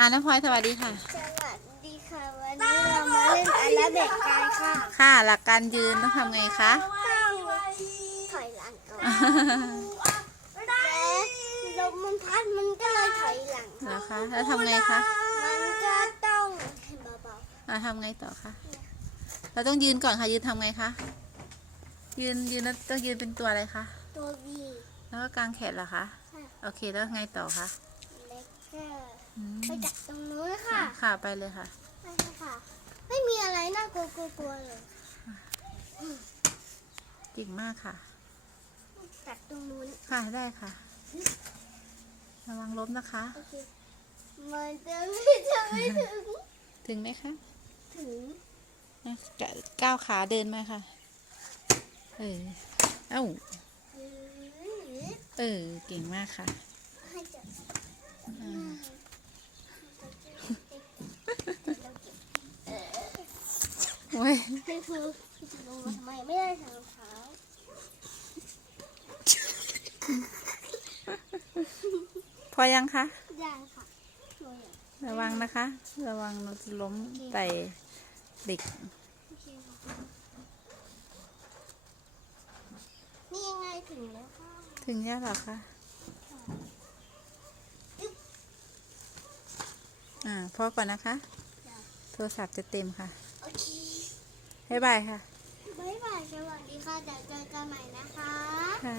อ่าน้าพลอยสวัสดีค่ะ สวัสดีค่ะวันนี้เรามาเล่นอาราเบกกันค่ะค่ะหลักการยืนต้องทำไงคะ ต้องถอยหลังก่อนและลมมันพัดมันก็เลยถอยหลังเหรอคะ แล้วทำไงคะ มันก็ต้องเบาอ่าทำไงต่อคะ เราต้องยืนก่อนค่ะ ยืนทำไงคะ ยืนยืนแล้วต้องยืนเป็นตัวอะไรคะ ๆตัววี แล้วก็กางแขนเหรอคะค่ะโอเคแล้วไงต่อคะเล็กก็ อืมไปจับตรงนู้นค่ะค่ะไปเลยค่ะ ไปค่ะ ไม่มีอะไรน่ากลัวกลัวๆเลยเก่งมากค่ะจับตรงนู้นค่ะได้ค่ะ ระวังล้มนะคะ โอเคมันจะไม่จะไม่ถึง ถึงไหมคะถึงอะกะก้าวขาเดินมาค่ะ เออเอ้าหรือเออเก่งมากค่ะให้จับอ่า โอ้ยนี่คือจะลงมาทำไมไม่ได้ใส่รองเท้าพอยังคะยังค่ะหนูอยากระวังนะคะ ระวังเราจะล้มไต่เด็กโอเคค่ะนี่ยังไงถึงแล้วค่ะ ถึงยากหรอคะ อ่าพอก่อนนะคะ โทรศัพท์จะเต็มค่ะ โอเคบ๊ายบายค่ะ บ๊ายบายสวัสดีค่ะเดี๋ยวเจอกันใหม่นะคะ ค่ะ